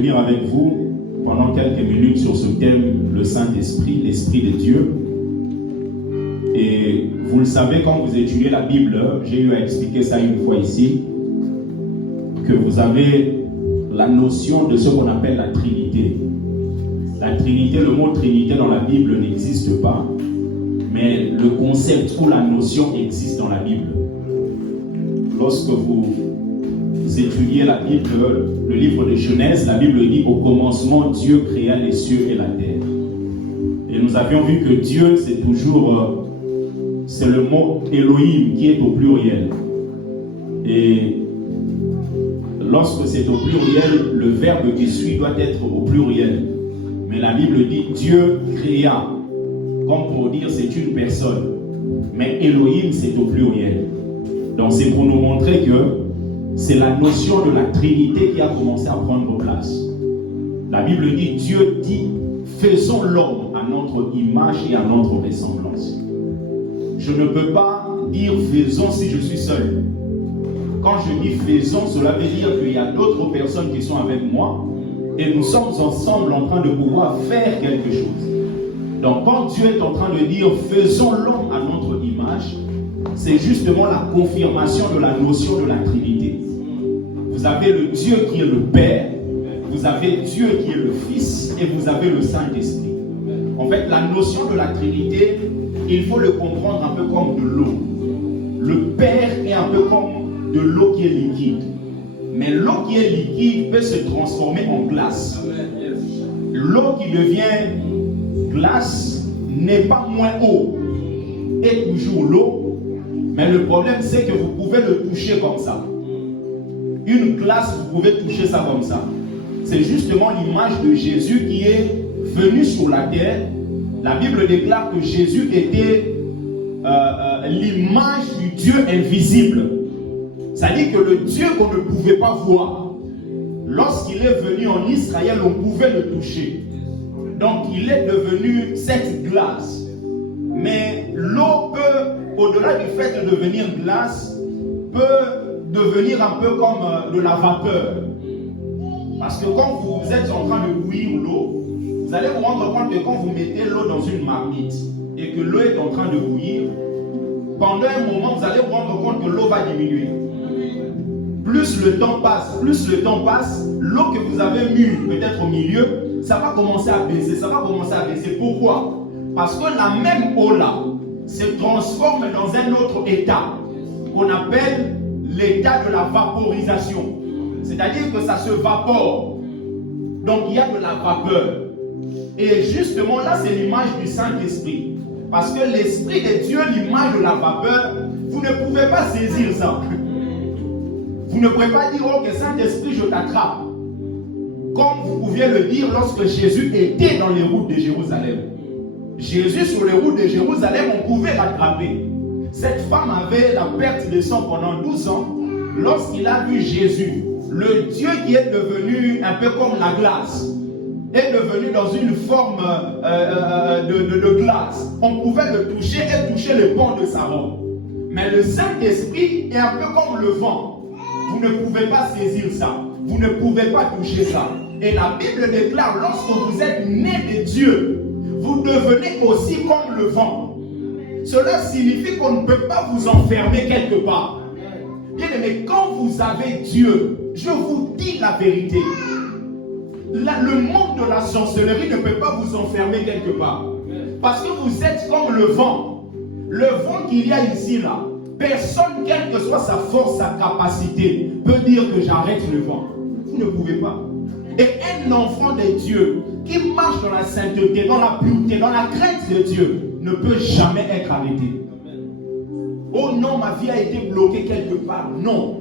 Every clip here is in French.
Lire avec vous pendant quelques minutes sur ce thème, le Saint-Esprit, l'Esprit de Dieu. Et vous le savez, quand vous étudiez la Bible, j'ai eu à expliquer ça une fois ici, que vous avez la notion de ce qu'on appelle la Trinité. La Trinité, le mot Trinité dans la Bible n'existe pas, mais le concept ou la notion existe dans la Bible. Lorsque vous étudiez la Bible, le livre de Genèse, la Bible dit au commencement Dieu créa les cieux et la terre. Et nous avions vu que Dieu c'est toujours c'est le mot Elohim qui est au pluriel. Et lorsque c'est au pluriel, le verbe qui suit doit être au pluriel. Mais la Bible dit Dieu créa, comme pour dire c'est une personne. Mais Elohim c'est au pluriel. Donc c'est pour nous montrer que c'est la notion de la Trinité qui a commencé à prendre place. La Bible dit, Dieu dit, faisons l'homme à notre image et à notre ressemblance. Je ne peux pas dire faisons si je suis seul. Quand je dis faisons, cela veut dire qu'il y a d'autres personnes qui sont avec moi et nous sommes ensemble en train de pouvoir faire quelque chose. Donc quand Dieu est en train de dire faisons l'homme à notre image, c'est justement la confirmation de la notion de la Trinité. Vous avez le Dieu qui est le Père, vous avez Dieu qui est le Fils et vous avez le Saint-Esprit. En fait, la notion de la Trinité, il faut le comprendre un peu comme de l'eau. Le Père est un peu comme de l'eau qui est liquide. Mais l'eau qui est liquide peut se transformer en glace. L'eau qui devient glace n'est pas moins eau, est toujours l'eau. Mais le problème, c'est que vous pouvez le toucher comme ça. Une glace, vous pouvez toucher ça comme ça. C'est justement l'image de Jésus qui est venu sur la terre. La Bible déclare que Jésus était l'image du Dieu invisible. C'est-à-dire que le Dieu qu'on ne pouvait pas voir, lorsqu'il est venu en Israël, on pouvait le toucher. Donc il est devenu cette glace. Mais l'eau peut, au-delà du fait de devenir glace, peut devenir un peu comme de la vapeur. Parce que quand vous êtes en train de bouillir l'eau, vous allez vous rendre compte que quand vous mettez l'eau dans une marmite et que l'eau est en train de bouillir, pendant un moment, vous allez vous rendre compte que l'eau va diminuer. Plus le temps passe, l'eau que vous avez mue peut-être au milieu, ça va commencer à baisser, Pourquoi? Parce que la même eau-là se transforme dans un autre état qu'on appelle l'état de la vaporisation. C'est-à-dire que ça se vapore. Donc il y a de la vapeur. Et justement là, c'est l'image du Saint-Esprit. Parce que l'Esprit de Dieu, l'image de la vapeur, vous ne pouvez pas saisir ça. Vous ne pouvez pas dire, ok, Saint-Esprit, je t'attrape. Comme vous pouviez le dire lorsque Jésus était dans les routes de Jérusalem. Jésus, sur les routes de Jérusalem, on pouvait l'attraper. Cette femme avait la perte de sang pendant 12 ans. Lorsqu'il a vu Jésus, le Dieu qui est devenu un peu comme la glace, est devenu dans une forme de glace. On pouvait le toucher et toucher le pan de sa robe. Mais le Saint-Esprit est un peu comme le vent. Vous ne pouvez pas saisir ça. Vous ne pouvez pas toucher ça. Et la Bible déclare, lorsque vous êtes né de Dieu, vous devenez aussi comme le vent. Cela signifie qu'on ne peut pas vous enfermer quelque part. Bien aimé, quand vous avez Dieu, je vous dis la vérité. Le monde de la sorcellerie ne peut pas vous enfermer quelque part. Parce que vous êtes comme le vent. Le vent qu'il y a ici, là, personne, quelle que soit sa force, sa capacité, peut dire que j'arrête le vent. Vous ne pouvez pas. Et un enfant de Dieu qui marche dans la sainteté, dans la pureté, dans la crainte de Dieu, ne peut jamais être arrêté. Oh non, ma vie a été bloquée quelque part. Non.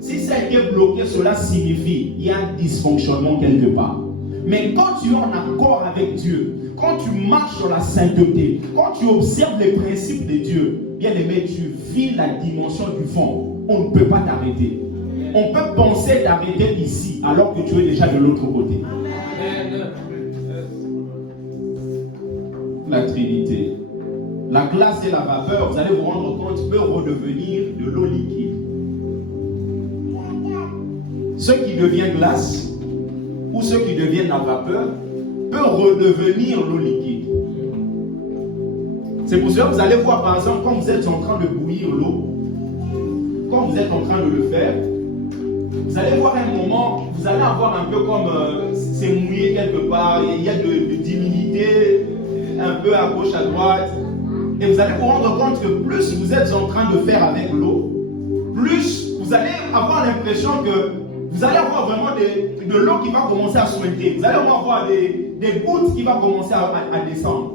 Si ça a été bloqué, cela signifie qu'il y a un dysfonctionnement quelque part. Mais quand tu es en accord avec Dieu, quand tu marches dans la sainteté, quand tu observes les principes de Dieu, bien aimé, tu vis la dimension du fond. On ne peut pas t'arrêter. On peut penser d'arrêter ici alors que tu es déjà de l'autre côté. Amen. La Trinité. La glace et la vapeur, vous allez vous rendre compte, peut redevenir de l'eau liquide. 嗯。Ce qui devient glace ou ce qui devient la vapeur peut redevenir l'eau liquide. C'est pour cela que vous allez voir, par exemple, quand vous êtes en train de bouillir l'eau, quand vous êtes en train de le faire, vous allez voir un moment, vous allez avoir un peu comme c'est mouillé quelque part, il y a de d'humidité un peu à gauche, à droite. Et vous allez vous rendre compte que plus vous êtes en train de faire avec l'eau, plus vous allez avoir l'impression que vous allez avoir vraiment de l'eau qui va commencer à suinter. Vous allez avoir des gouttes qui vont commencer à descendre.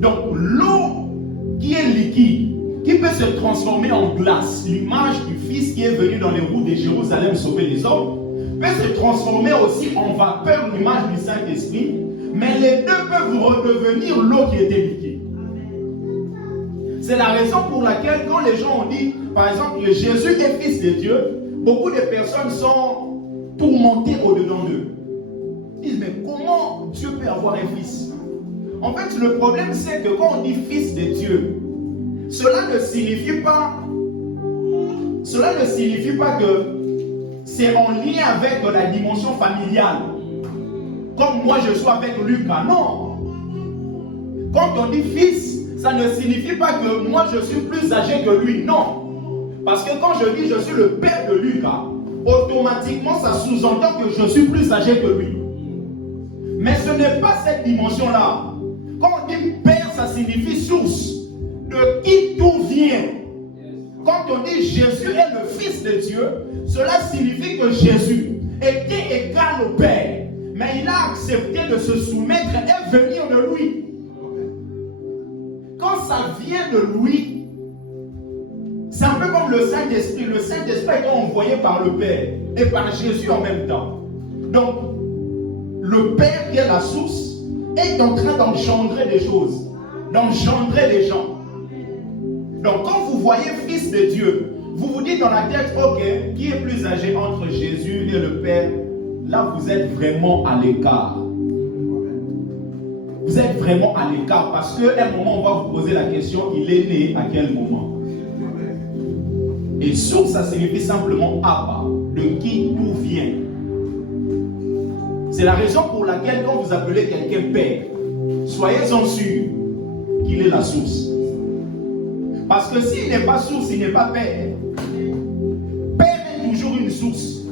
Donc l'eau qui est liquide, qui peut se transformer en glace, l'image du Fils qui est venu dans les roues de Jérusalem sauver les hommes, peut se transformer aussi en vapeur, l'image du Saint-Esprit, mais les deux peuvent redevenir l'eau qui était liquide. C'est la raison pour laquelle quand les gens ont dit, par exemple, que Jésus est Fils de Dieu, beaucoup de personnes sont tourmentées au-dedans d'eux. Ils disent, mais comment Dieu peut avoir un fils? En fait, le problème, c'est que quand on dit Fils de Dieu, cela ne signifie pas que c'est en lien avec la dimension familiale. Comme moi je suis avec Lucas, non. Quand on dit fils, ça ne signifie pas que moi je suis plus âgé que lui, non. Parce que quand je dis je suis le père de Lucas, automatiquement ça sous-entend que je suis plus âgé que lui. Mais ce n'est pas cette dimension-là. Quand on dit père, ça signifie source, de qui tout vient. Quand on dit Jésus est le Fils de Dieu, cela signifie que Jésus était égal au Père. Mais il a accepté de se soumettre et venir de lui. Quand ça vient de lui, c'est un peu comme le Saint-Esprit. Le Saint-Esprit est envoyé par le Père et par Jésus en même temps. Donc, le Père qui est la source est en train d'engendrer des choses, d'engendrer des gens. Donc, quand vous voyez Fils de Dieu, vous vous dites dans la tête, ok, qui est plus âgé entre Jésus et le Père? Là, vous êtes vraiment à l'écart. Vous êtes vraiment à l'écart parce qu'à un moment, on va vous poser la question, il est né à quel moment? Et source, ça signifie simplement Abba, de qui tout vient. C'est la raison pour laquelle, quand vous appelez quelqu'un Père, soyez-en sûr qu'il est la source. Parce que s'il n'est pas source, il n'est pas Père. Père est toujours une source.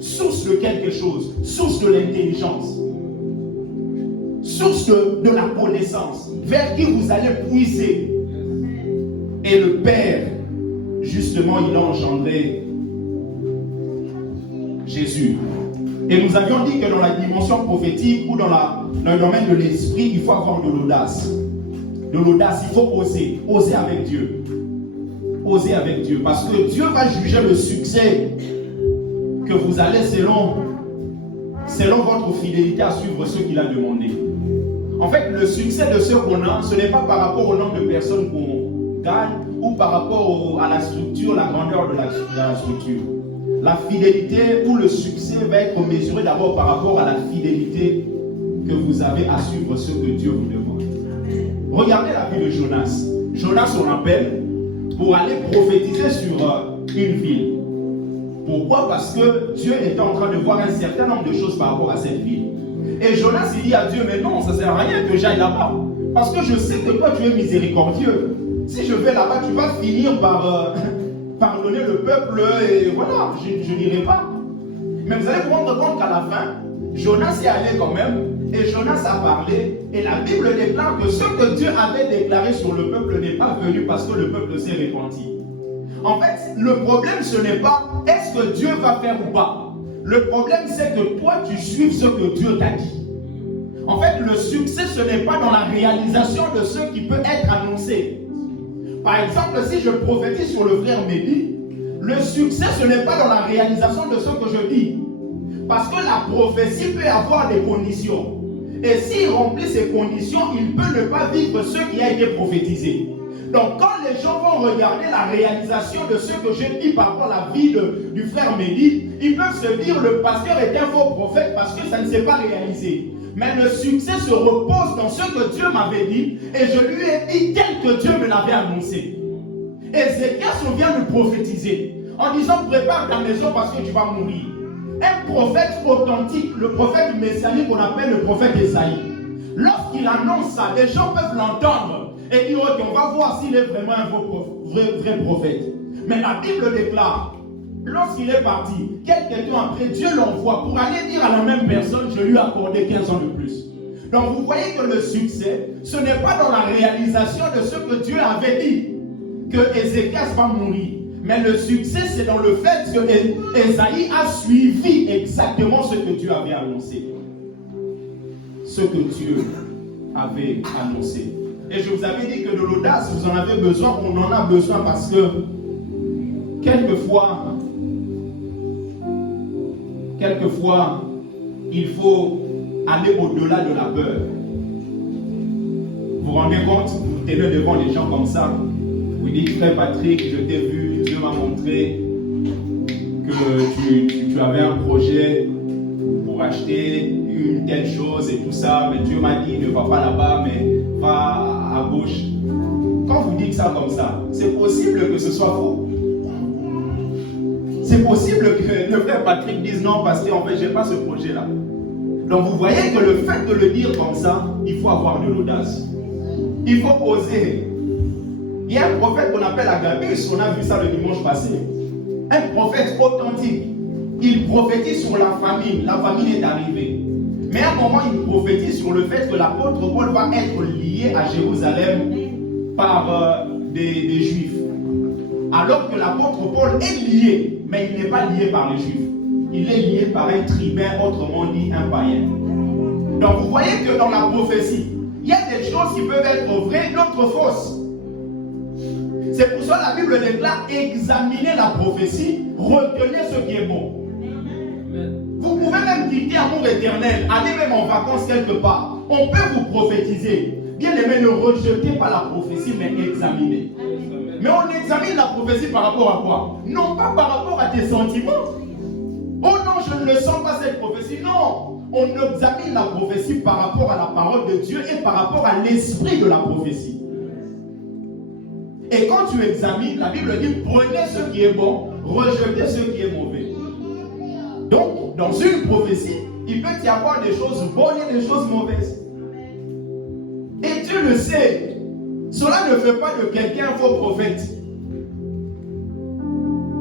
Source de quelque chose, source de l'intelligence, source de la connaissance, vers qui vous allez puiser. Et le Père, justement, il a engendré Jésus. Et nous avions dit que dans la dimension prophétique ou dans le domaine de l'esprit, il faut avoir de l'audace. De l'audace, il faut oser. Oser avec Dieu. Oser avec Dieu. Parce que Dieu va juger le succès que vous allez selon votre fidélité à suivre ce qu'il a demandé. En fait, le succès de ce qu'on a, ce n'est pas par rapport au nombre de personnes qu'on gagne ou par rapport à la structure, la grandeur de la structure. La fidélité ou le succès va être mesuré d'abord par rapport à la fidélité que vous avez à suivre ce que Dieu vous demande. Regardez la vie de Jonas. Jonas, on appelle pour aller prophétiser sur une ville. Pourquoi? Parce que Dieu était en train de voir un certain nombre de choses par rapport à cette ville. Et Jonas, il dit à Dieu, mais non, ça ne sert à rien que j'aille là-bas. Parce que je sais que toi, tu es miséricordieux. Si je vais là-bas, tu vas finir par pardonner le peuple et voilà, je n'irai pas. Mais vous allez vous rendre compte qu'à la fin, Jonas est allé quand même et Jonas a parlé. Et la Bible déclare que ce que Dieu avait déclaré sur le peuple n'est pas venu parce que le peuple s'est repenti. En fait, le problème, ce n'est pas est-ce que Dieu va faire ou pas. Le problème, c'est que toi, tu suives ce que Dieu t'a dit. En fait, le succès, ce n'est pas dans la réalisation de ce qui peut être annoncé. Par exemple, si je prophétise sur le frère Mehdi, le succès, ce n'est pas dans la réalisation de ce que je dis. Parce que la prophétie peut avoir des conditions. Et s'il remplit ces conditions, il peut ne pas vivre ce qui a été prophétisé. Donc, quand les gens vont regarder la réalisation de ce que j'ai dit par rapport à la vie du frère Mehdi, ils peuvent se dire le pasteur est un faux prophète parce que ça ne s'est pas réalisé. Mais le succès se repose dans ce que Dieu m'avait dit et je lui ai dit tel que Dieu me l'avait annoncé. Ézéchias vient de prophétiser en disant prépare ta maison parce que tu vas mourir. prophète authentique, le prophète messianique qu'on appelle le prophète Esaïe. Lorsqu'il annonce ça, les gens peuvent l'entendre et dire ok, on va voir s'il est vraiment un vrai prophète. Mais la Bible déclare, lorsqu'il est parti, quelques temps après, Dieu l'envoie pour aller dire à la même personne, je lui ai accordé 15 ans de plus. Donc vous voyez que le succès, ce n'est pas dans la réalisation de ce que Dieu avait dit, que Ézéchias va mourir. Mais le succès, c'est dans le fait que Esaïe a suivi exactement ce que Dieu avait annoncé. Ce que Dieu avait annoncé. Et je vous avais dit que de l'audace, vous en avez besoin, on en a besoin parce que quelquefois, il faut aller au-delà de la peur. Vous vous rendez compte? Vous tenez devant les gens comme ça. Vous dites, frère Patrick, je t'ai vu, Dieu m'a montré que tu avais un projet pour acheter une telle chose et tout ça, mais Dieu m'a dit, ne va pas là-bas, mais va à gauche. Quand vous dites ça comme ça, c'est possible que ce soit faux. C'est possible que le frère Patrick dise non, parce qu'en fait, je n'ai pas ce projet-là. Donc vous voyez que le fait de le dire comme ça, il faut avoir de l'audace. Il faut oser. Il y a un prophète qu'on appelle Agabus, on a vu ça le dimanche passé. Un prophète authentique. Il prophétise sur la famine. La famine est arrivée. Mais à un moment, il prophétise sur le fait que l'apôtre Paul va être lié à Jérusalem par des Juifs. Alors que l'apôtre Paul est lié, mais il n'est pas lié par les Juifs. Il est lié par un tribun, autrement dit un païen. Donc vous voyez que dans la prophétie, il y a des choses qui peuvent être vraies, d'autres fausses. C'est pour ça que la Bible déclare examiner la prophétie, retenez ce qui est bon. Vous pouvez même quitter amour éternel, aller même en vacances quelque part. On peut vous prophétiser. Bien aimé, ne rejetez pas la prophétie, mais examinez. Mais on examine la prophétie par rapport à quoi? Non pas par rapport à tes sentiments. Oh non, je ne le sens pas cette prophétie. Non, on examine la prophétie par rapport à la parole de Dieu et par rapport à l'esprit de la prophétie. Et quand tu examines, la Bible dit prenez ce qui est bon, rejetez ce qui est mauvais. Donc, dans une prophétie, il peut y avoir des choses bonnes et des choses mauvaises. Et Dieu le sait. Cela ne fait pas de quelqu'un un faux prophète.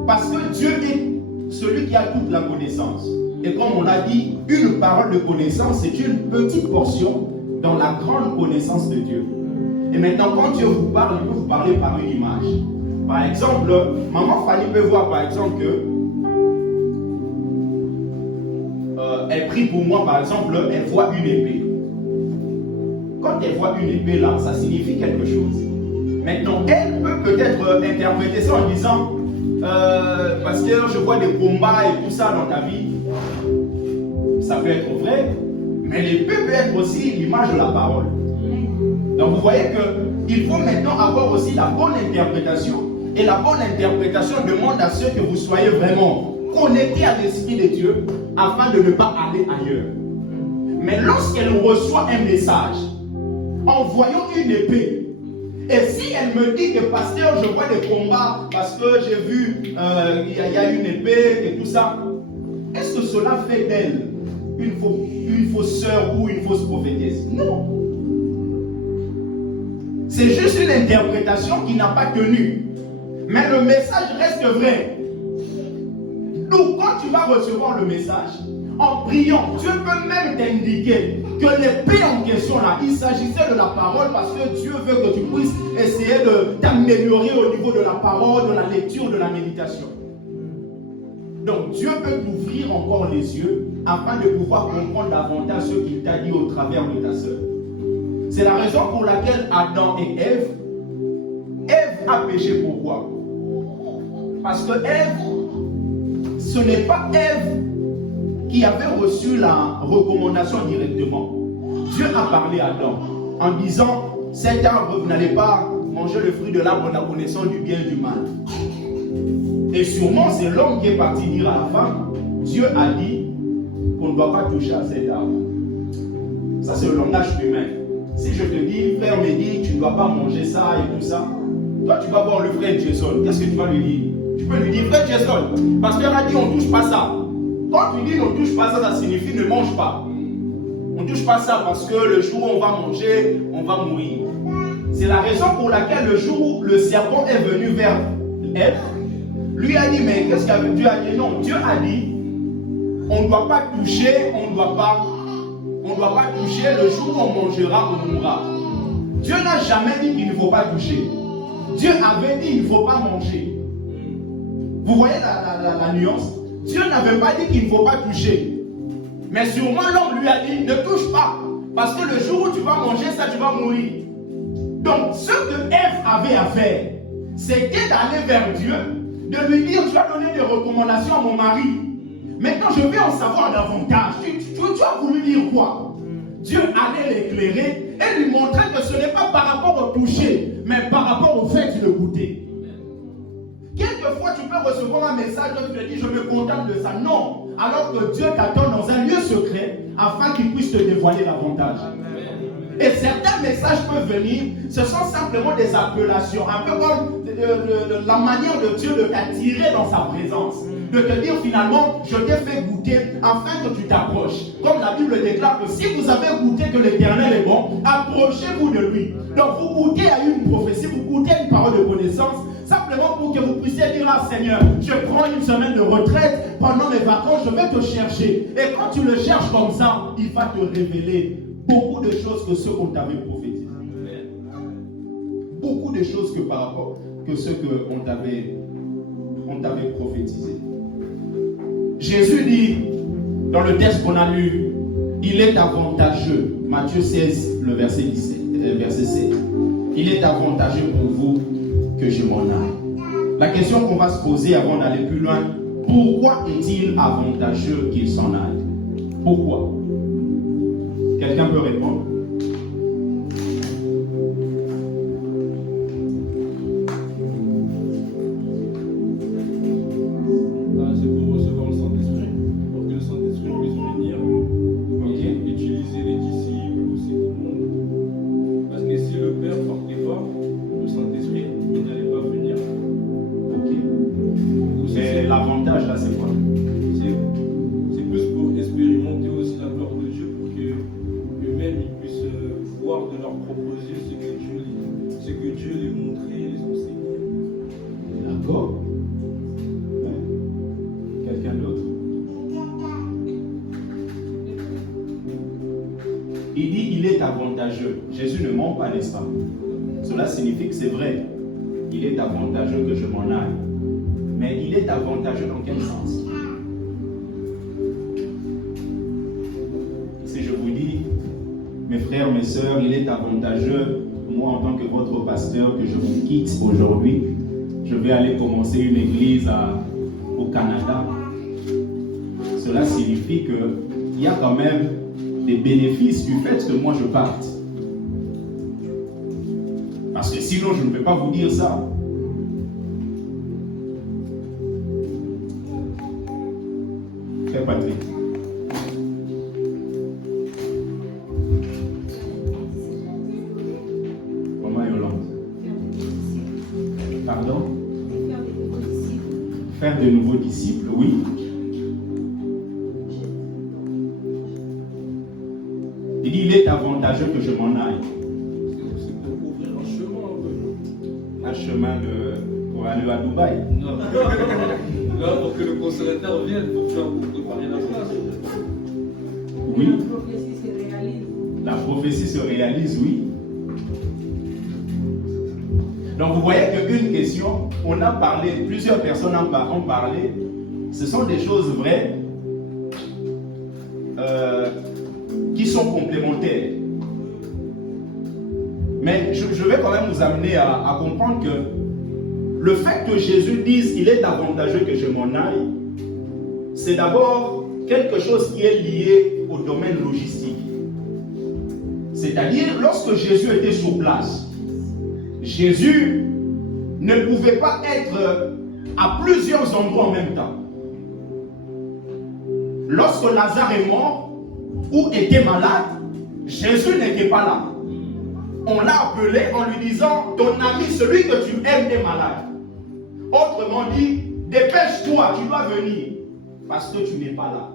Parce que Dieu est celui qui a toute la connaissance. Et comme on l'a dit, une parole de connaissance, c'est une petite portion dans la grande connaissance de Dieu. Et maintenant, quand Dieu vous parle, il peut vous parler par une image. Par exemple, maman Fanny peut voir par exemple que elle prie pour moi, par exemple, elle voit une épée. Quand elle voit une épée là, ça signifie quelque chose. Maintenant, elle peut peut-être interpréter ça en disant parce que je vois des combats et tout ça dans ta vie. Ça peut être vrai, mais l'épée peut être aussi l'image de la parole. Donc vous voyez qu'il faut maintenant avoir aussi la bonne interprétation. Et la bonne interprétation demande à ce que vous soyez vraiment connectés à l'Esprit de Dieu afin de ne pas aller ailleurs. Mais lorsqu'elle reçoit un message en voyant une épée, et si elle me dit que pasteur, je vois des combats parce que j'ai vu il y a une épée et tout ça, est-ce que cela fait d'elle une fausse sœur ou une fausse prophétesse? Non. C'est juste une interprétation qui n'a pas tenu. Mais le message reste vrai. Donc quand tu vas recevoir le message, en priant, Dieu peut même t'indiquer que l'épée en question là, il s'agissait de la parole parce que Dieu veut que tu puisses essayer de t'améliorer au niveau de la parole, de la lecture, de la méditation. Donc Dieu peut t'ouvrir encore les yeux afin de pouvoir comprendre davantage ce qu'il t'a dit au travers de ta sœur. C'est la raison pour laquelle Adam et Ève a péché. Pourquoi? Parce que Ève, ce n'est pas Ève qui avait reçu la recommandation directement. Dieu a parlé à Adam en disant, cet arbre, vous n'allez pas manger le fruit de l'arbre de la connaissance du bien et du mal. Et sûrement, c'est l'homme qui est parti dire à la femme, Dieu a dit qu'on ne doit pas toucher à cet arbre. Ça, c'est le langage humain. Si je te dis, frère me dit, tu ne dois pas manger ça et tout ça, toi, tu vas voir le frère Jason. Qu'est-ce que tu vas lui dire? Tu peux lui dire, frère Jason, pasteur a dit, on ne touche pas ça. Quand tu dis ne touche pas ça, ça signifie ne mange pas. On ne touche pas ça parce que le jour où on va manger, on va mourir. C'est la raison pour laquelle le jour où le serpent est venu vers Ève, lui a dit, mais qu'est-ce que Dieu a dit? Non, Dieu a dit, on ne doit pas toucher, on ne doit pas toucher, le jour où on mangera, on mourra. Dieu n'a jamais dit qu'il ne faut pas toucher. Dieu avait dit qu'il ne faut pas manger. Vous voyez la nuance? Dieu n'avait pas dit qu'il ne faut pas toucher. Mais sûrement l'homme lui a dit, ne touche pas. Parce que le jour où tu vas manger ça, tu vas mourir. Donc ce que Ève avait à faire, c'était d'aller vers Dieu, de lui dire, tu as donné des recommandations à mon mari. Maintenant, je vais en savoir davantage. Tu as voulu dire quoi? Dieu allait l'éclairer et lui montrer que ce n'est pas par rapport au toucher, mais par rapport au fait de le goûter. Quelquefois, tu peux recevoir un message où tu te dis, je me contente de ça. Non, alors que Dieu t'attend dans un lieu secret afin qu'il puisse te dévoiler davantage. Et certains messages peuvent venir, ce sont simplement des appellations, un peu comme la manière de Dieu de t'attirer dans sa présence. De te dire finalement, je t'ai fait goûter afin que tu t'approches. Comme la Bible déclare que si vous avez goûté que l'Éternel est bon, approchez-vous de lui. Donc vous goûtez à une prophétie, vous goûtez à une parole de connaissance, simplement pour que vous puissiez dire, ah Seigneur, je prends une semaine de retraite, pendant mes vacances, je vais te chercher. Et quand tu le cherches comme ça, il va te révéler beaucoup de choses que ceux qu'on t'avait prophétisé. Beaucoup de choses que par rapport que ceux qu'on t'avait prophétisé. Jésus dit, dans le texte qu'on a lu, il est avantageux, Matthieu 16, le verset 7, il est avantageux pour vous que je m'en aille. La question qu'on va se poser avant d'aller plus loin, pourquoi est-il avantageux qu'il s'en aille? Pourquoi? Quelqu'un peut répondre? Jésus ne ment pas, n'est-ce pas? Cela signifie que c'est vrai. Il est avantageux que je m'en aille. Mais il est avantageux dans quel sens? Si je vous dis, mes frères, mes sœurs, il est avantageux, moi en tant que votre pasteur, que je vous quitte aujourd'hui. Je vais aller commencer une église au Canada. Cela signifie qu'il y a quand même des bénéfices du fait que moi je parte. Parce que sinon, je ne peux pas vous dire ça. Frère Patrick. Maman Yolande. Pardon? Faire de nouveaux disciples, oui. Il dit, il est avantageux que je m'en aille. Chemin pour aller à Dubaï. Non. Là, pour que le consolateur vienne pour préparer la place. Oui. La prophétie se réalise. La prophétie se réalise, oui. Donc vous voyez qu'une question, on a parlé, plusieurs personnes ont parlé, ce sont des choses vraies qui sont complémentaires. Mais je vais quand même vous amener à comprendre que le fait que Jésus dise qu'il est avantageux que je m'en aille, c'est d'abord quelque chose qui est lié au domaine logistique. C'est-à-dire, lorsque Jésus était sur place, Jésus ne pouvait pas être à plusieurs endroits en même temps. Lorsque Lazare est mort ou était malade, Jésus n'était pas là. On l'a appelé en lui disant, ton ami, celui que tu aimes, est malade. Autrement dit, dépêche-toi, tu dois venir. parce que tu n'es pas là.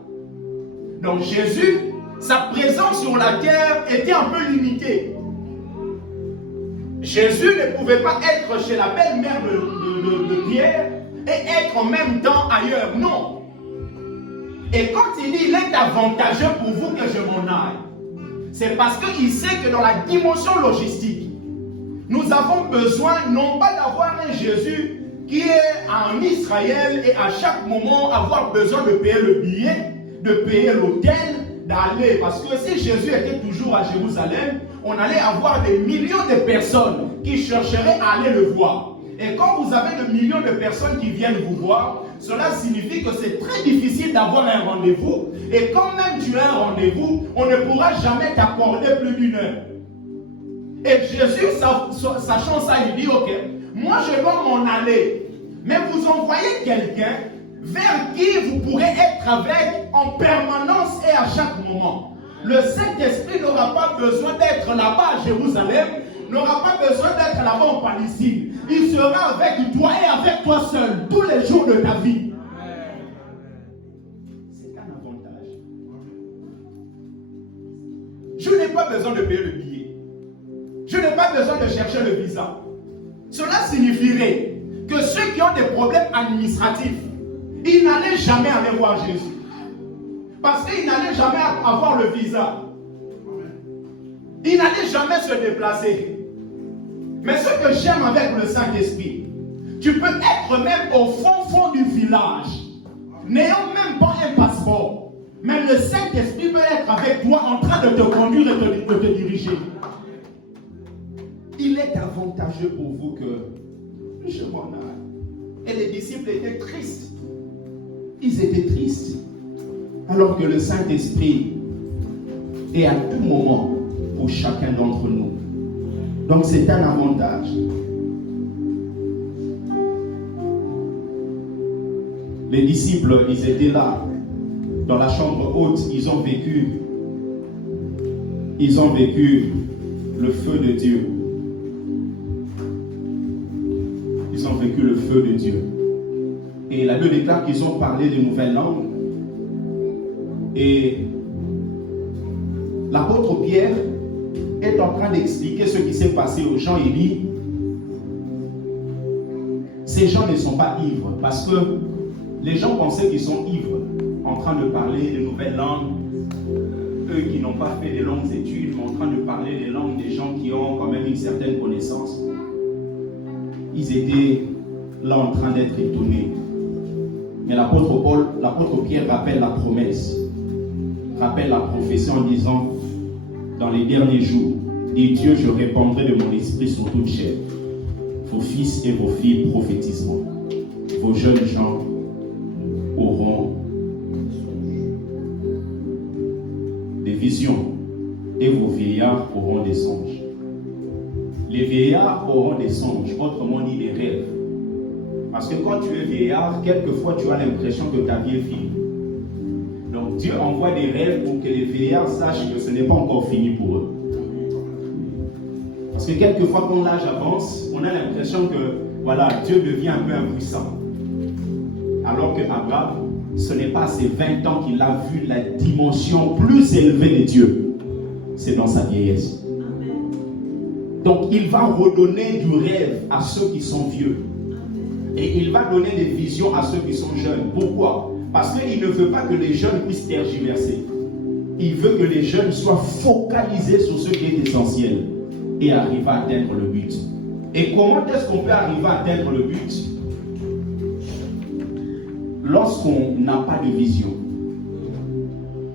Donc Jésus, sa présence sur la terre était un peu limitée. Jésus ne pouvait pas être chez la belle-mère de Pierre et être en même temps ailleurs. Non. Et quand il dit il est avantageux pour vous que je m'en aille, c'est parce qu'il sait que dans la dimension logistique, nous avons besoin non pas d'avoir un Jésus qui est en Israël et à chaque moment avoir besoin de payer le billet, de payer l'hôtel, d'aller. Parce que si Jésus était toujours à Jérusalem, on allait avoir des millions de personnes qui chercheraient à aller le voir. Et quand vous avez de millions de personnes qui viennent vous voir, cela signifie que c'est très difficile d'avoir un rendez-vous. Et quand même tu as un rendez-vous, on ne pourra jamais t'accorder plus d'une heure. Et Jésus, sachant ça, il dit, ok, moi je dois m'en aller. Mais vous envoyez quelqu'un vers qui vous pourrez être avec en permanence et à chaque moment. Le Saint-Esprit n'aura pas besoin d'être là-bas à Jérusalem, n'aura pas besoin d'être là-bas en Palestine. Il sera avec toi et avec toi seul tous les jours de ta vie. C'est un avantage. Je n'ai pas besoin de payer le billet. Je n'ai pas besoin de chercher le visa. Cela signifierait que ceux qui ont des problèmes administratifs, ils n'allaient jamais aller voir Jésus. Parce qu'ils n'allaient jamais avoir le visa. Ils n'allaient jamais se déplacer. Mais ce que j'aime avec le Saint-Esprit, tu peux être même au fond du village, n'ayant même pas un passeport. Mais le Saint-Esprit peut être avec toi en train de te conduire et de te diriger. Il est avantageux pour vous que je m'en aille. Et les disciples étaient tristes. Ils étaient tristes. Alors que le Saint-Esprit est à tout moment pour chacun d'entre nous. Donc c'est un avantage. Les disciples, ils étaient là, dans la chambre haute, ils ont vécu le feu de Dieu. Ils ont vécu le feu de Dieu. Et la Bible déclare qu'ils ont parlé de nouvelles langues. Et l'apôtre Pierre est en train d'expliquer ce qui s'est passé aux gens. Il dit, ces gens ne sont pas ivres, parce que les gens pensaient qu'ils sont ivres, en train de parler de nouvelles langues. Eux qui n'ont pas fait de longues études, mais en train de parler des langues des gens qui ont quand même une certaine connaissance. Ils étaient là en train d'être étonnés. Mais l'apôtre Pierre rappelle la promesse, rappelle la prophétie en disant, dans les derniers jours, dit Dieu, je répandrai de mon esprit sur toute chair. Vos fils et vos filles prophétiseront. Vos jeunes gens auront des visions et vos vieillards auront des songes. Les vieillards auront des songes, autrement dit des rêves. Parce que quand tu es vieillard, quelquefois tu as l'impression que ta vie est finie. Donc Dieu envoie des rêves pour que les vieillards sachent que ce n'est pas encore fini pour eux. Parce que quelquefois quand l'âge avance, on a l'impression que voilà, Dieu devient un peu impuissant. Alors que Abraham, ce n'est pas à ses 20 ans qu'il a vu la dimension plus élevée de Dieu. C'est dans sa vieillesse. Donc il va redonner du rêve à ceux qui sont vieux. Et il va donner des visions à ceux qui sont jeunes. Pourquoi? Parce qu'il ne veut pas que les jeunes puissent tergiverser. Il veut que les jeunes soient focalisés sur ce qui est essentiel et arriver à atteindre le but. Et comment est-ce qu'on peut arriver à atteindre le but? Lorsqu'on n'a pas de vision.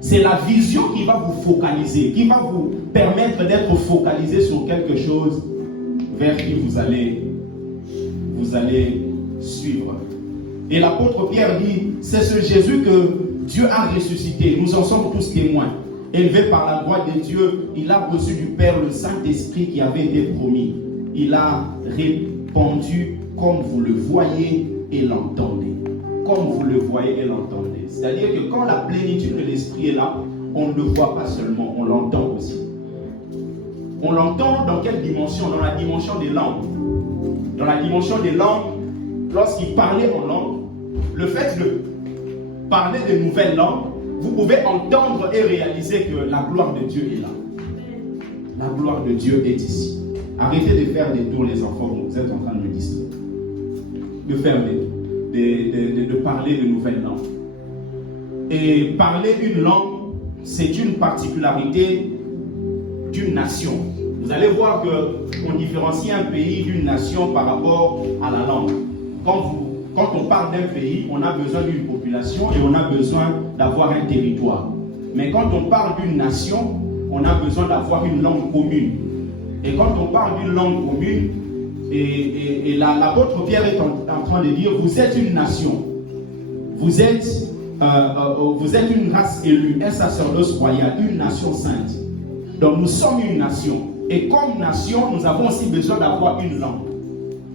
C'est la vision qui va vous focaliser, qui va vous permettre d'être focalisé sur quelque chose vers qui vous allez suivre. Et l'apôtre Pierre dit, c'est ce Jésus que Dieu a ressuscité. Nous en sommes tous témoins. Élevé par la droite de Dieu, il a reçu du Père le Saint-Esprit qui avait été promis. Il a répandu comme vous le voyez et l'entendez. Comme vous le voyez et l'entendez. C'est-à-dire que quand la plénitude de l'Esprit est là, on ne le voit pas seulement, on l'entend aussi. On l'entend dans quelle dimension? Dans la dimension des langues. Dans la dimension des langues, lorsqu'il parlait en langue, le fait parler de nouvelles langues, vous pouvez entendre et réaliser que la gloire de Dieu est là. La gloire de Dieu est ici. Arrêtez de faire des tours, les enfants, vous êtes en train de me distraire. De faire des tours, de parler de nouvelles langues. Et parler une langue, c'est une particularité d'une nation. Vous allez voir qu'on différencie un pays d'une nation par rapport à la langue. Quand on parle d'un pays, on a besoin d'une population et on a besoin d'avoir un territoire. Mais quand on parle d'une nation, on a besoin d'avoir une langue commune. Et quand on parle d'une langue commune, et l'apôtre Pierre est en train de dire, vous êtes une nation. Vous êtes une race élue, un sacerdoce royal, une nation sainte. Donc nous sommes une nation. Et comme nation, nous avons aussi besoin d'avoir une langue.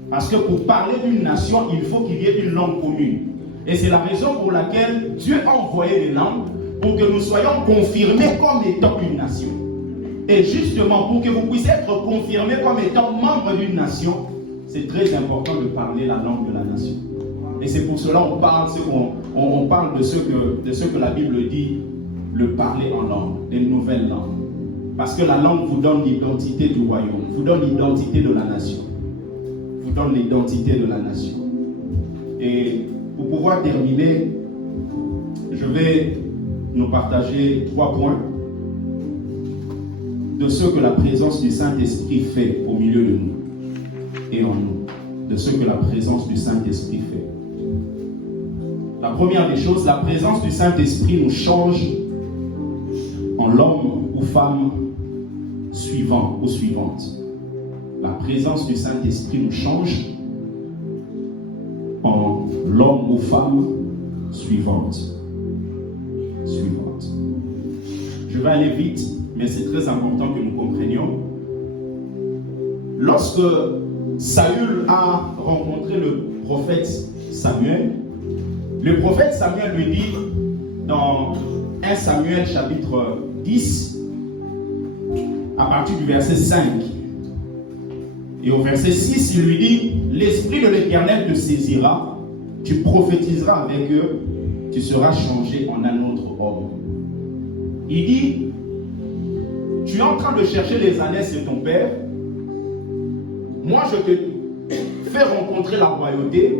Parce que pour parler d'une nation, il faut qu'il y ait une langue commune. Et c'est la raison pour laquelle Dieu a envoyé des langues pour que nous soyons confirmés comme étant une nation. Et justement, pour que vous puissiez être confirmés comme étant membre d'une nation, c'est très important de parler la langue de la nation. Et c'est pour cela qu'on parle, on parle de ce que la Bible dit, le parler en langue, des nouvelles langues. Parce que la langue vous donne l'identité du royaume, vous donne l'identité de la nation. Vous donne l'identité de la nation. Et pour pouvoir terminer, je vais nous partager 3 points de ce que la présence du Saint-Esprit fait au milieu de nous et en nous. De ce que la présence du Saint-Esprit fait. La première des choses, la présence du Saint-Esprit nous change en l'homme ou femme suivant ou suivante. La présence du Saint-Esprit nous change en l'homme ou femme suivante. Je vais aller vite, mais c'est très important que nous comprenions. Lorsque Saül a rencontré le prophète Samuel, le prophète Samuel lui dit dans 1 Samuel chapitre 10, à partir du verset 5, et au verset 6, il lui dit, l'Esprit de l'Éternel te saisira, tu prophétiseras avec eux, tu seras changé en un autre homme. Il dit, tu es en train de chercher les ânesses de ton père, moi je te fais rencontrer la royauté,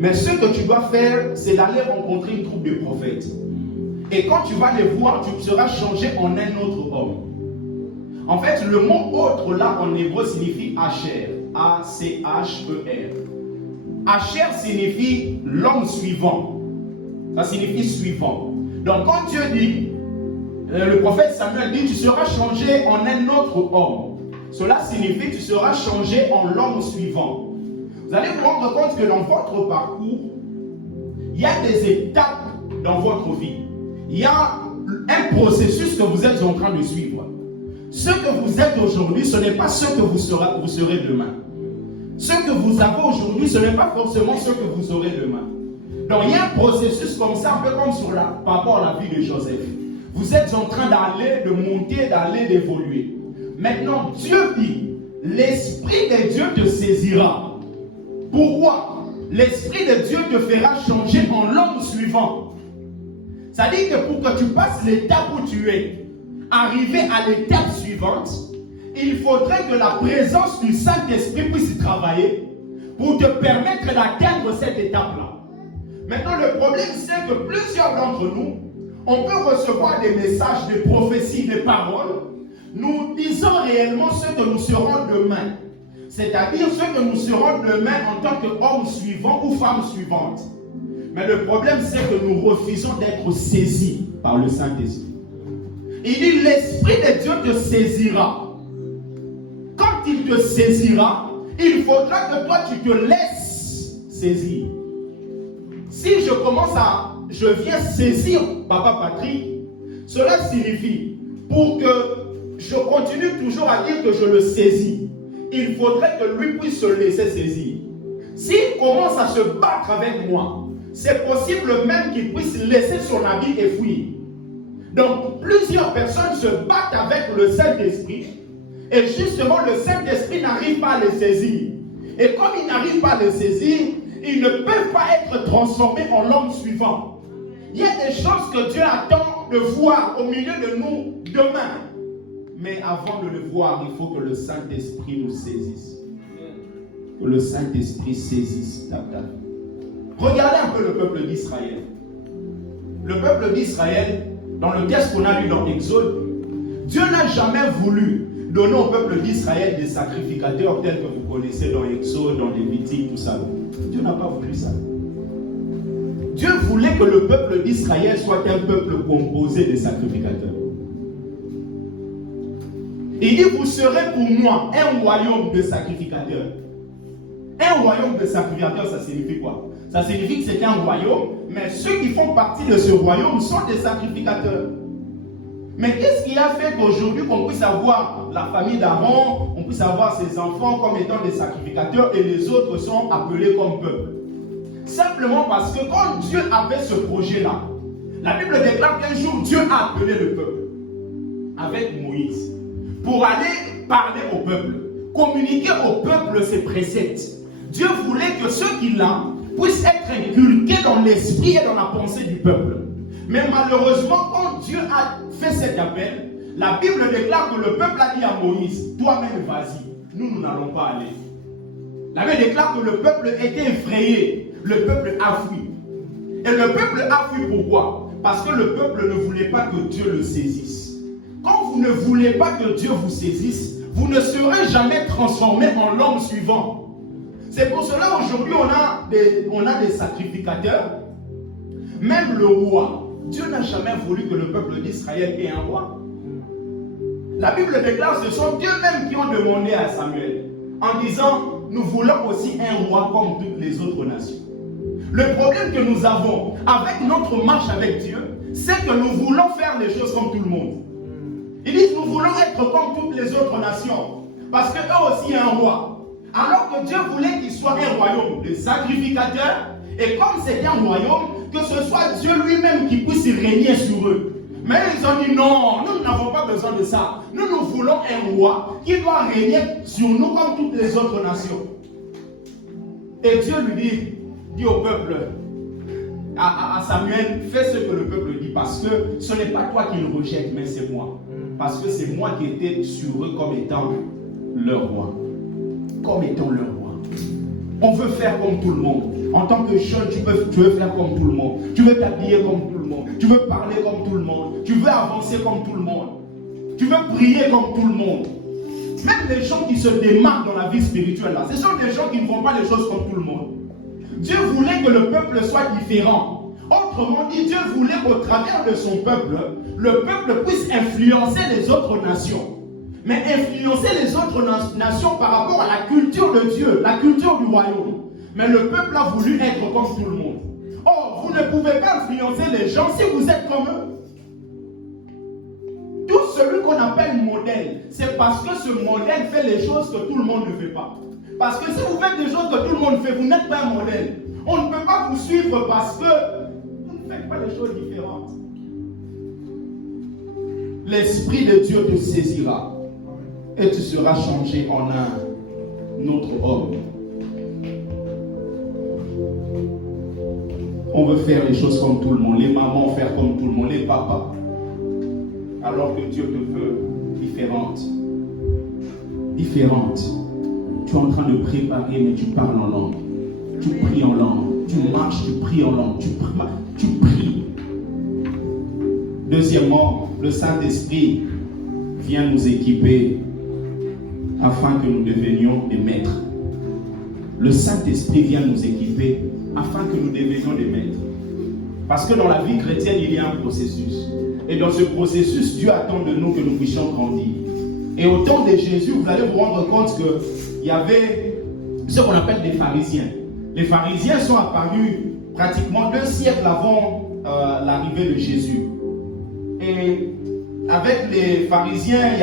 mais ce que tu dois faire, c'est d'aller rencontrer une troupe de prophètes. Et quand tu vas les voir, tu seras changé en un autre homme. En fait, le mot autre là en hébreu signifie Asher. A-C-H-E-R. Asher signifie l'homme suivant. Ça signifie suivant. Donc quand Dieu dit, le prophète Samuel dit, tu seras changé en un autre homme. Cela signifie, tu seras changé en l'homme suivant. Vous allez vous rendre compte que dans votre parcours, il y a des étapes dans votre vie. Il y a un processus que vous êtes en train de suivre. Ce que vous êtes aujourd'hui, ce n'est pas ce que vous serez demain. Ce que vous avez aujourd'hui, ce n'est pas forcément ce que vous aurez demain. Donc il y a un processus comme ça, un peu comme par rapport à la vie de Joseph. Vous êtes en train d'aller, de monter, d'aller, d'évoluer. Maintenant, Dieu dit, l'Esprit de Dieu te saisira. Pourquoi? L'Esprit de Dieu te fera changer en l'homme suivant. Ça dit que pour que tu passes l'étape où tu es, arriver à l'étape suivante, il faudrait que la présence du Saint-Esprit puisse travailler pour te permettre d'atteindre cette étape-là. Maintenant, le problème, c'est que plusieurs d'entre nous, on peut recevoir des messages, des prophéties, des paroles, nous disant réellement ce que nous serons demain. C'est-à-dire ce que nous serons demain en tant qu'homme suivant ou femme suivante. Mais le problème, c'est que nous refusons d'être saisis par le Saint-Esprit. Il dit, l'Esprit de Dieu te saisira. Quand il te saisira, il faudra que toi, tu te laisses saisir. Si je viens saisir Papa Patrick, cela signifie, pour que je continue toujours à dire que je le saisis, il faudrait que lui puisse se laisser saisir. S'il commence à se battre avec moi, c'est possible même qu'il puisse laisser son habit et fuir. Donc, plusieurs personnes se battent avec le Saint-Esprit et justement, le Saint-Esprit n'arrive pas à les saisir. Et comme il n'arrive pas à les saisir, ils ne peuvent pas être transformés en l'homme suivant. Il y a des choses que Dieu attend de voir au milieu de nous demain. Mais avant de le voir, il faut que le Saint-Esprit nous saisisse. Que le Saint-Esprit saisisse ta vie. Regardez un peu le peuple d'Israël. Le peuple d'Israël, dans le texte qu'on a lu dans Exode, Dieu n'a jamais voulu donner au peuple d'Israël des sacrificateurs tels que vous connaissez dans Exode, dans Lévitique, tout ça. Dieu n'a pas voulu ça. Dieu voulait que le peuple d'Israël soit un peuple composé de sacrificateurs. Il dit, vous serez pour moi un royaume de sacrificateurs. Un royaume de sacrificateurs, ça signifie quoi? Ça signifie que c'est un royaume, mais ceux qui font partie de ce royaume sont des sacrificateurs. Mais qu'est-ce qui a fait qu'aujourd'hui qu'on puisse avoir la famille d'Aaron, on puisse avoir ses enfants comme étant des sacrificateurs et les autres sont appelés comme peuple? Simplement parce que quand Dieu avait ce projet-là, la Bible déclare qu'un jour Dieu a appelé le peuple avec Moïse pour aller parler au peuple, communiquer au peuple ses préceptes. Dieu voulait que ce qu'il a puisse être inculqué dans l'esprit et dans la pensée du peuple. Mais malheureusement, quand Dieu a fait cet appel, la Bible déclare que le peuple a dit à Moïse, toi-même vas-y, nous n'allons pas aller. La Bible déclare que le peuple était effrayé, le peuple a fui. Et le peuple a fui pourquoi? Parce que le peuple ne voulait pas que Dieu le saisisse. Quand vous ne voulez pas que Dieu vous saisisse, vous ne serez jamais transformé en l'homme suivant. C'est pour cela aujourd'hui on a des sacrificateurs. Même le roi, Dieu n'a jamais voulu que le peuple d'Israël ait un roi. La Bible déclare, ce sont Dieu même qui ont demandé à Samuel, en disant, nous voulons aussi un roi comme toutes les autres nations. Le problème que nous avons avec notre marche avec Dieu, c'est que nous voulons faire les choses comme tout le monde. Ils disent, nous voulons être comme toutes les autres nations, parce qu'eux aussi ont un roi. Alors que Dieu voulait qu'il soit un royaume de sacrificateurs, et comme c'est un royaume, que ce soit Dieu lui-même qui puisse régner sur eux. Mais ils ont dit non, nous n'avons pas besoin de ça. Nous voulons un roi qui doit régner sur nous comme toutes les autres nations. Et Dieu lui dit au peuple, à Samuel, fais ce que le peuple dit, parce que ce n'est pas toi qui le rejette, mais c'est moi. Parce que c'est moi qui étais sur eux comme étant leur roi. Comme étant leur roi. On veut faire comme tout le monde. En tant que jeune, tu veux faire comme tout le monde. Tu veux t'habiller comme tout le monde. Tu veux parler comme tout le monde. Tu veux avancer comme tout le monde. Tu veux prier comme tout le monde. Même les gens qui se démarquent dans la vie spirituelle, là, ce sont des gens qui ne font pas les choses comme tout le monde. Dieu voulait que le peuple soit différent. Autrement dit, Dieu voulait qu'au travers de son peuple, le peuple puisse influencer les autres nations. Mais influencer les autres nations par rapport à la culture de Dieu, la culture du royaume. Mais le peuple a voulu être comme tout le monde. Or, vous ne pouvez pas influencer les gens si vous êtes comme eux. Tout celui qu'on appelle modèle, c'est parce que ce modèle fait les choses que tout le monde ne fait pas. Parce que si vous faites des choses que tout le monde fait, vous n'êtes pas un modèle. On ne peut pas vous suivre parce que vous ne faites pas des choses différentes. L'Esprit de Dieu te saisira et tu seras changé en un autre homme. On veut faire les choses comme tout le monde, les mamans faire comme tout le monde, les papas. Alors que Dieu te veut différente. Différente. Tu es en train de préparer, mais tu parles en langue. Tu pries en langue. Tu marches, tu pries en langue. Tu pries. Deuxièmement, le Saint-Esprit vient nous équiper afin que nous devenions des maîtres. Le Saint-Esprit vient nous équiper afin que nous devenions des maîtres. Parce que dans la vie chrétienne, il y a un processus. Et dans ce processus, Dieu attend de nous que nous puissions grandir. Et au temps de Jésus, vous allez vous rendre compte qu'il y avait ce qu'on appelle des pharisiens. Les pharisiens sont apparus pratiquement 2 siècles avant l'arrivée de Jésus. Et avec les pharisiens, il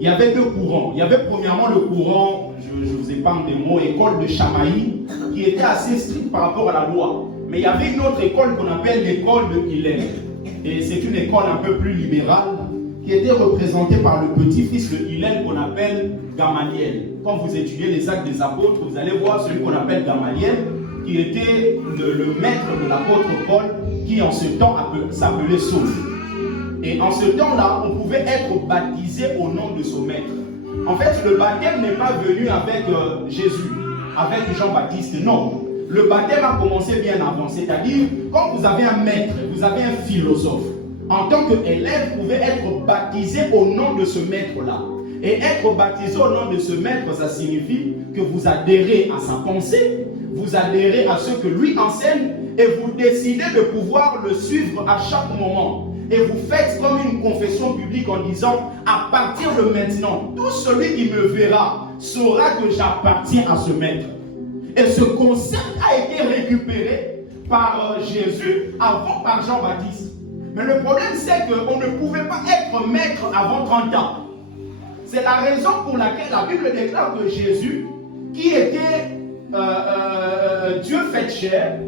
y avait 2 courants. Il y avait premièrement le courant, je vous épargne des mots, école de Chamaï, qui était assez stricte par rapport à la loi. Mais il y avait une autre école qu'on appelle l'école de Hillel. Et c'est une école un peu plus libérale qui était représentée par le petit-fils de Hillel qu'on appelle Gamaliel. Quand vous étudiez les actes des apôtres, vous allez voir celui qu'on appelle Gamaliel, qui était le maître de l'apôtre Paul, qui en ce temps s'appelait Saul. Et en ce temps-là, on pouvait être baptisé au nom de son maître. En fait, le baptême n'est pas venu avec Jésus, avec Jean-Baptiste, non. Le baptême a commencé bien avant, c'est-à-dire quand vous avez un maître, vous avez un philosophe. En tant qu'élève, vous pouvez être baptisé au nom de ce maître-là. Et être baptisé au nom de ce maître, ça signifie que vous adhérez à sa pensée, vous adhérez à ce que lui enseigne et vous décidez de pouvoir le suivre à chaque moment. Et vous faites comme une confession publique en disant, à partir de maintenant, tout celui qui me verra saura que j'appartiens à ce maître. Et ce concept a été récupéré par Jésus avant par Jean-Baptiste. Mais le problème, c'est qu'on ne pouvait pas être maître avant 30 ans. C'est la raison pour laquelle la Bible déclare que Jésus, qui était Dieu fait chair,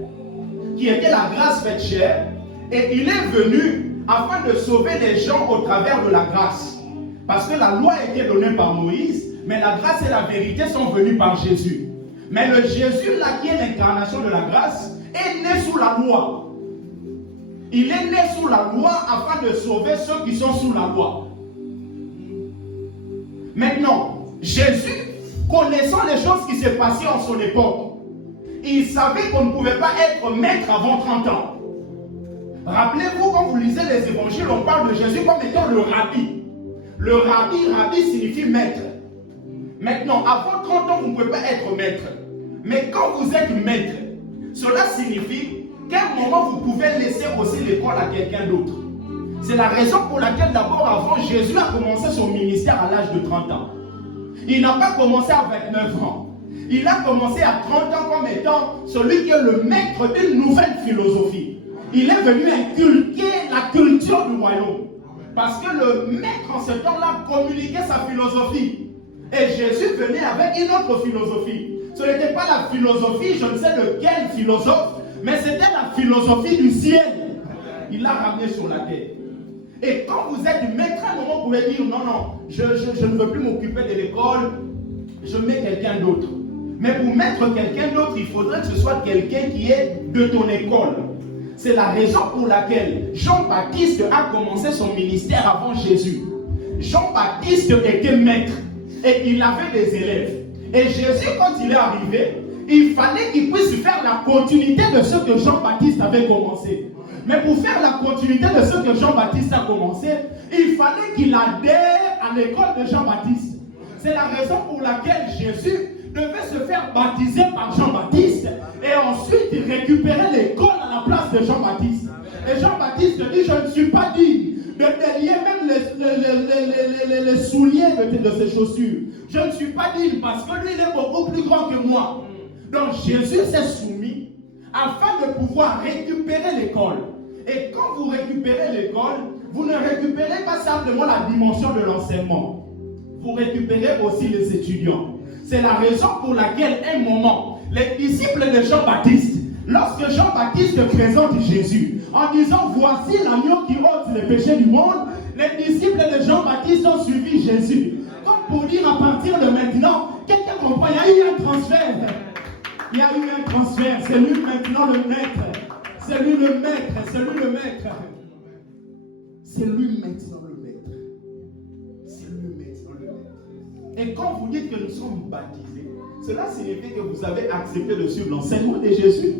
qui était la grâce faite chair, et il est venu afin de sauver les gens au travers de la grâce. Parce que la loi a été donnée par Moïse, mais la grâce et la vérité sont venues par Jésus. Mais le Jésus là qui est l'incarnation de la grâce est né sous la loi. Il est né sous la loi afin de sauver ceux qui sont sous la loi. Maintenant, Jésus, connaissant les choses qui se passaient en son époque, il savait qu'on ne pouvait pas être maître avant 30 ans. Rappelez-vous, quand vous lisez les évangiles, on parle de Jésus comme étant le rabbi. Le rabbi signifie maître. Maintenant, avant 30 ans, vous ne pouvez pas être maître. Mais quand vous êtes maître, cela signifie qu'à un moment, vous pouvez laisser aussi l'école à quelqu'un d'autre. C'est la raison pour laquelle d'abord, avant, Jésus a commencé son ministère à l'âge de 30 ans. Il n'a pas commencé à 29 ans. Il a commencé à 30 ans comme étant celui qui est le maître d'une nouvelle philosophie. Il est venu inculquer la culture du royaume. Parce que le maître en ce temps-là communiquait sa philosophie. Et Jésus venait avec une autre philosophie. Ce n'était pas la philosophie, je ne sais de quel philosophe, mais c'était la philosophie du ciel. Il l'a ramené sur la terre. Et quand vous êtes maître, à un moment, vous pouvez dire, non, je ne veux plus m'occuper de l'école, je mets quelqu'un d'autre. Mais pour mettre quelqu'un d'autre, il faudrait que ce soit quelqu'un qui est de ton école. C'est la raison pour laquelle Jean-Baptiste a commencé son ministère avant Jésus. Jean-Baptiste était maître et il avait des élèves. Et Jésus, quand il est arrivé, il fallait qu'il puisse faire la continuité de ce que Jean-Baptiste avait commencé. Mais pour faire la continuité de ce que Jean-Baptiste a commencé, il fallait qu'il adhère à l'école de Jean-Baptiste. C'est la raison pour laquelle Jésus devait se faire baptiser par Jean-Baptiste et ensuite récupérer l'école à la place de Jean-Baptiste. Et Jean-Baptiste dit, je ne suis pas digne de délier même les souliers de ses chaussures. Je ne suis pas digne parce que lui, il est beaucoup plus grand que moi. Donc Jésus s'est soumis afin de pouvoir récupérer l'école. Et quand vous récupérez l'école, vous ne récupérez pas simplement la dimension de l'enseignement. Vous récupérez aussi les étudiants. C'est la raison pour laquelle, à un moment, les disciples de Jean-Baptiste, lorsque Jean-Baptiste présente Jésus, en disant, voici l'agneau qui ôte les péchés du monde, les disciples de Jean-Baptiste ont suivi Jésus. Comme pour dire, à partir de maintenant, quelqu'un comprend, il y a eu un transfert. Il y a eu un transfert. C'est lui maintenant le maître. C'est lui le maître. C'est lui le maître. C'est lui maintenant le maître. C'est lui maintenant le maître. Et quand vous dites que nous sommes baptisés, cela signifie que vous avez accepté de suivre l'enseignement de Jésus.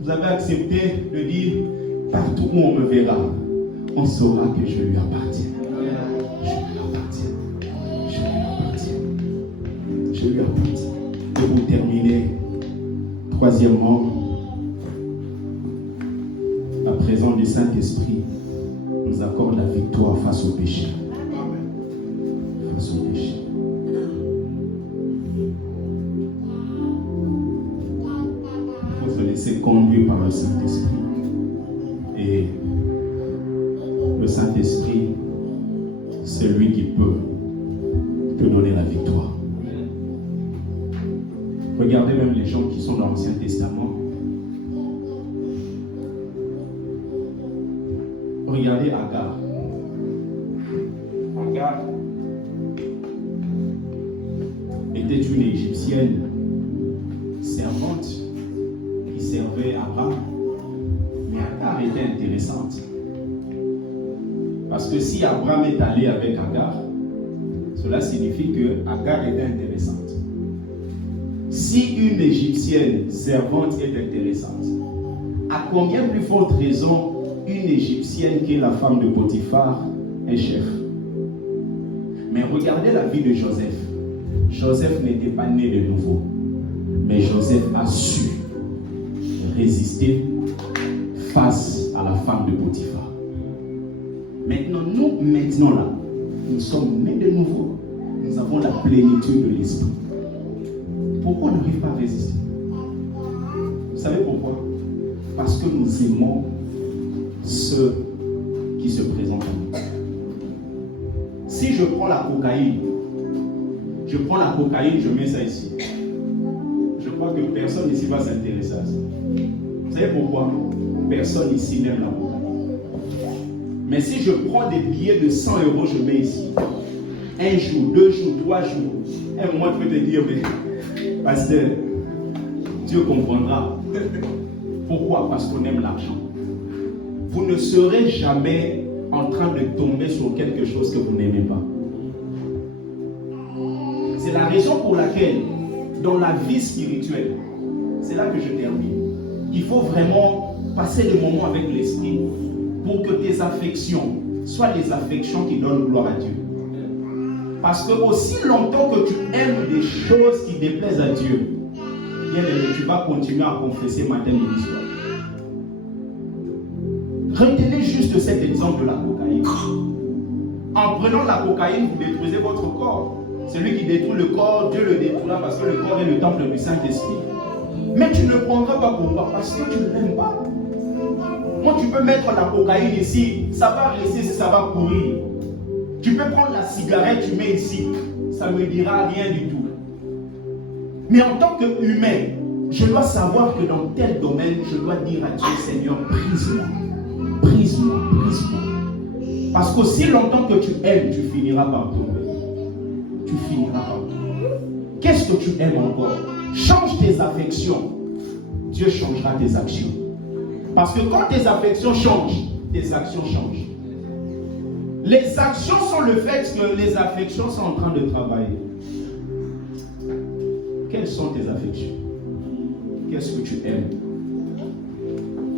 Vous avez accepté de dire, partout où on me verra, on saura que je lui appartiens. Je lui appartiens. Je lui appartiens. Je lui appartiens. Et pour terminer, troisièmement, la présence du Saint-Esprit nous accorde la victoire face au péché. Face au péché. Il faut se laisser conduire par le Saint-Esprit. Et le Saint-Esprit, c'est lui qui peut donner la victoire. Regardez même les gens qui sont dans l'Ancien Testament. Regardez Agar. Agar était une Égyptienne servante qui servait Abraham. Mais Agar était intéressante. Parce que si Abraham est allé avec Agar, cela signifie que Agar était intéressante. Si une Égyptienne servante est intéressante, à combien plus forte raison une Égyptienne qui est la femme de Potiphar est chef? Mais regardez la vie de Joseph. Joseph n'était pas né de nouveau, mais Joseph a su résister face à la femme de Potiphar. Maintenant, nous sommes nés de nouveau. Nous avons la plénitude de l'esprit. Pourquoi on n'arrive pas à résister? Vous savez pourquoi? Parce que nous aimons ceux qui se présentent à nous. Si je prends la cocaïne, je mets ça ici. Je crois que personne ici va s'intéresser à ça. Vous savez pourquoi? Personne ici n'aime la cocaïne. Mais si je prends des billets de 100 €, je mets ici. Un jour, 2 jours, 3 jours. Un mois, je peux te dire, mais pasteur, Dieu comprendra. Pourquoi? Parce qu'on aime l'argent. Vous ne serez jamais en train de tomber sur quelque chose que vous n'aimez pas. C'est la raison pour laquelle, dans la vie spirituelle, c'est là que je termine, il faut vraiment passer des moments avec l'esprit pour que tes affections soient des affections qui donnent gloire à Dieu. Parce que aussi longtemps que tu aimes des choses qui déplaisent à Dieu, bien aimé, tu vas continuer à confesser matin et soir. Retenez juste cet exemple de la cocaïne. En prenant la cocaïne, vous détruisez votre corps. Celui qui détruit le corps, Dieu le détruira parce que le corps est le temple du Saint-Esprit. Mais tu ne prendras pas pourquoi? Parce que tu ne l'aimes pas. Moi, tu peux mettre la cocaïne ici, ça va rester, ça va courir. Tu peux prendre la cigarette, tu mets ici, ça ne me dira rien du tout. Mais en tant qu'humain, je dois savoir que dans tel domaine, je dois dire à Dieu, Seigneur, prise-moi. Prise-moi, prise-moi. Parce qu'aussi longtemps que tu aimes, tu finiras par tomber. Tu finiras par tomber. Qu'est-ce que tu aimes encore? Change tes affections. Dieu changera tes actions. Parce que quand tes affections changent, tes actions changent. Les actions sont le fait que les affections sont en train de travailler. Quelles sont tes affections? Qu'est-ce que tu aimes?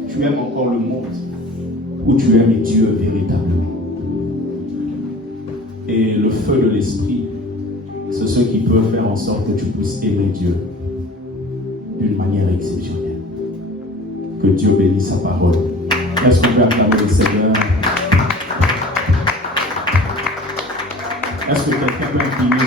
Tu aimes encore le monde ou tu aimes Dieu véritablement? Et le feu de l'esprit, c'est ce qui peut faire en sorte que tu puisses aimer Dieu d'une manière exceptionnelle. Que Dieu bénisse sa parole. Est-ce qu'on peut acclamer le Seigneur? Est-ce que quelqu'un peut incliner